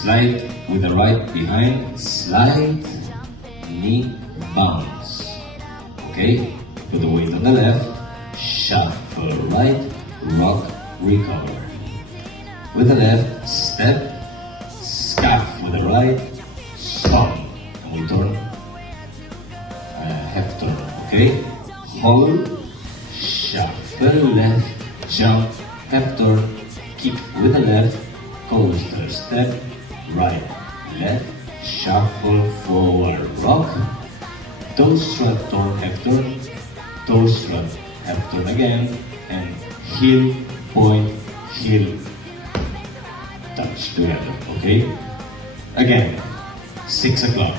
slide with the right behind, slide, knee, bounce. Okay, put the weight on the left, shuffle right, rock, recover. With the left, step, scuff with the right, stomp, and we turn, half turn, okay? Hold, shuffle left, jump, half turn, kick with the left, coaster, step, right, left, shuffle, forward, rock, toe strut, turn, half turn, toe strut, half turn again, and heel, point, heel, touch together, okay? Again, 6 o'clock,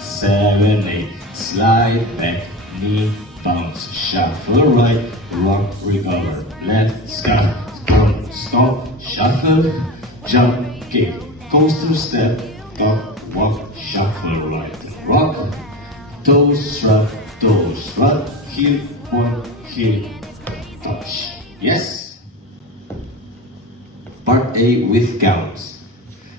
7, 8, slide back, knee, bounce, shuffle right, rock, recover, left, scuff, turn, stop, shuffle, jump, kick, coaster step, top, walk, shuffle right, rock, toe strut, heel, point, heel, touch. Yes? Part A with counts.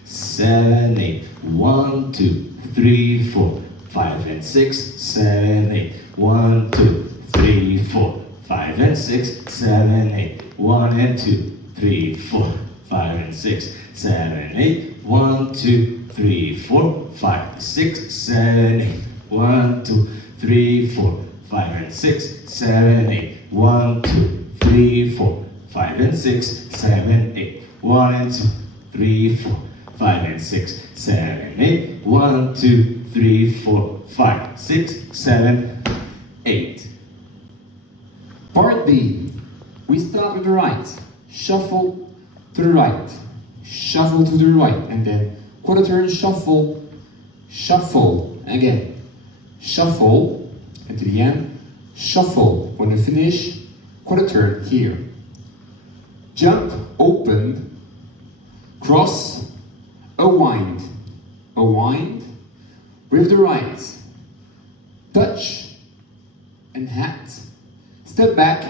7, 8, 1, 2, 3, 4, 5 and 6, 7, 8, 1, 2, 3, 4, 5 and 6, 7, 8, 1 and 2, 3, 4, 5 and 6, 7, 8, 1, 2, 3, 4, 5, 6, 7, 8, 1, 2, 3, 4, 5 and 6, 7, 8, 1, 2, 3, 4, 5 and 6, 7, 8, 1 and 2, 3, 4, 5 and 6, 7, 8, 1, 2, 3, 4, 5, 6, 7, 8. Part B. We start with the right. Shuffle to the right. Shuffle to the right. And then quarter turn, shuffle. Shuffle. Again. Shuffle. And to the end. Shuffle. When you finish, quarter turn here. Jump, open, cross, a wind, with the right, touch, and hat, step back,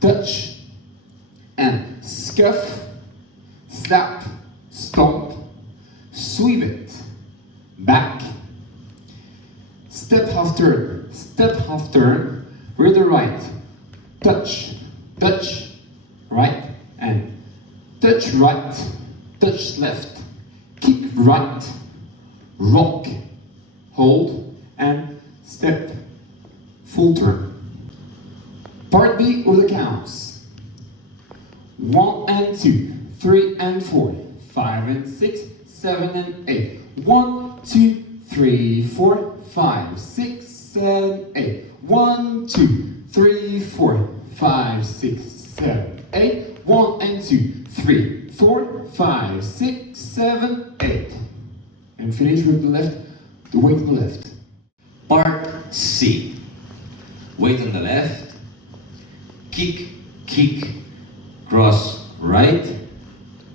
touch, and scuff, slap, stomp, sweep it, back, step half turn, with the right, touch, right, and touch right, touch left, kick right, rock, hold, and step, full turn. Part B with the counts. 1 and 2, 3 and 4, 5 and 6, 7 and 8. 1, 2, 3, 4, 5, 6, 7, 8. 1, 2, 3, 4, 5, 6, 7, 8. 1 and 2, 3, 4, 5, 6, 7, 8. And finish with the left, the weight on the left. Part C. Weight on the left, kick, cross right,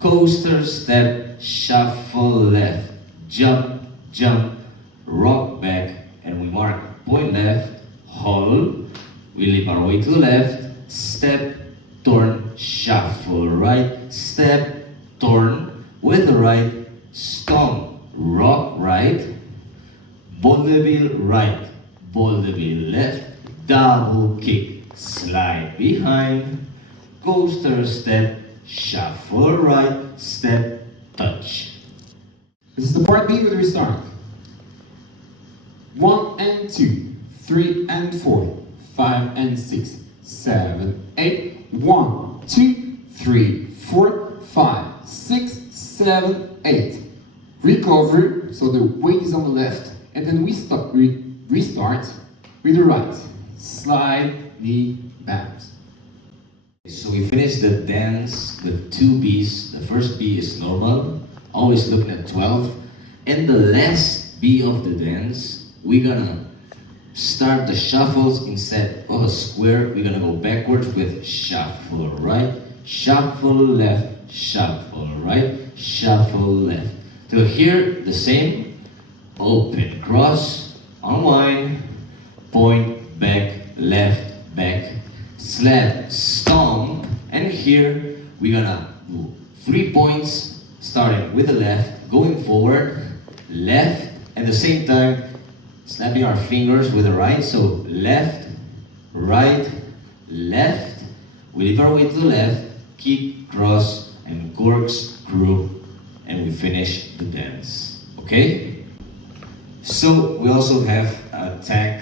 coaster step, shuffle left, jump, rock back, and we mark point left, hold, we leave our way to the left, step, turn, shuffle right, step, turn, with the right, stomp, rock right, vaudeville right, vaudeville left, double kick, slide behind, coaster step, shuffle right, step, touch. This is the part B with the restart. 1 and 2, 3 and 4, 5 and 6, 7, 8. 1, 2, 3, 4, 5, 6, 7, 8. Recover, so the weight is on the left, and then we restart with the right. Slide, knee, bounce. So we finished the dance with 2 Bs. The first B is normal, always looking at 12. And the last B of the dance, we're gonna start the shuffles. Instead of a square, we're gonna go backwards with shuffle right, shuffle left, shuffle right, shuffle left. Till here, the same. Open, cross, unwind, point, back, left, back, slap, stomp, and here we're gonna do 3 points, starting with the left, going forward, left, at the same time, snapping our fingers with the right. So left, right, left. We leave our weight to the left, kick, cross, and corkscrew, and we finish the dance. Okay? So we also have a tag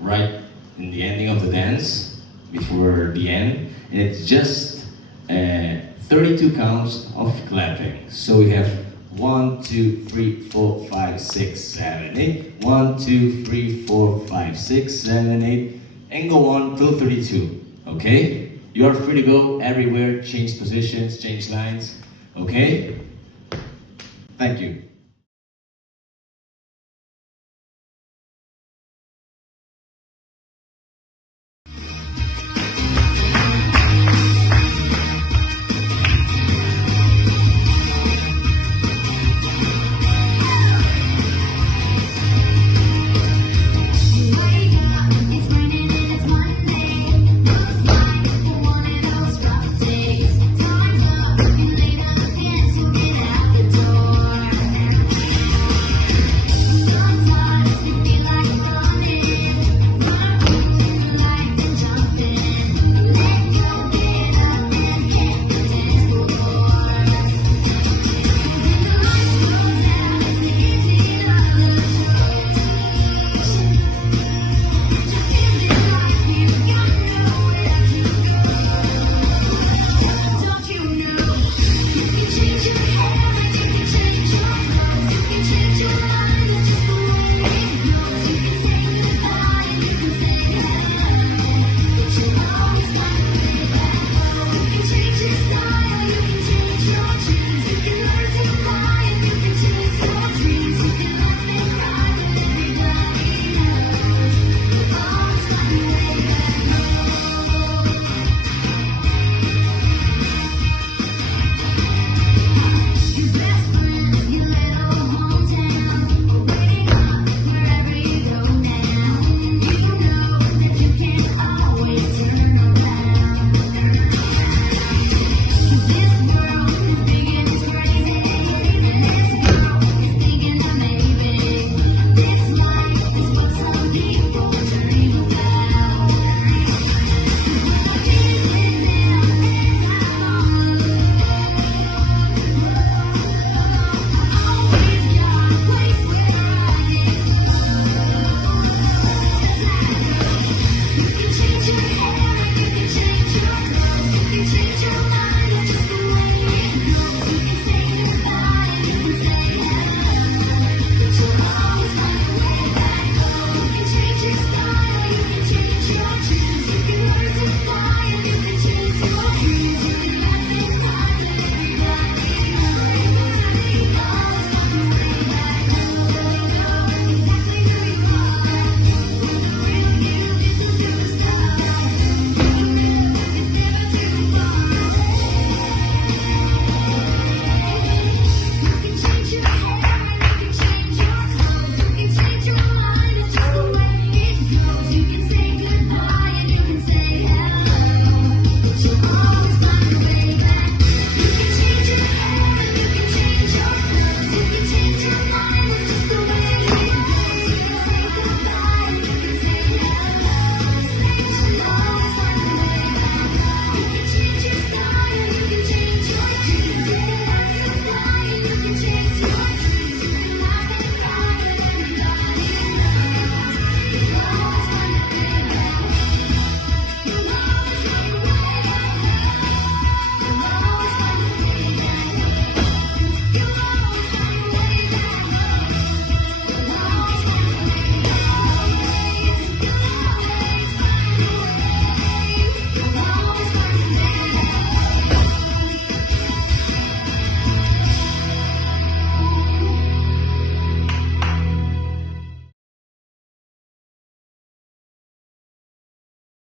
right in the ending of the dance, before the end, and it's just 32 counts of clapping. So we have 1, 2, 3, 4, 5, 6, 7, 8. 1, 2, 3, 4, 5, 6, 7, 8, and go on till 32. Okay? You are free to go everywhere, change positions, change lines. Okay? Thank you.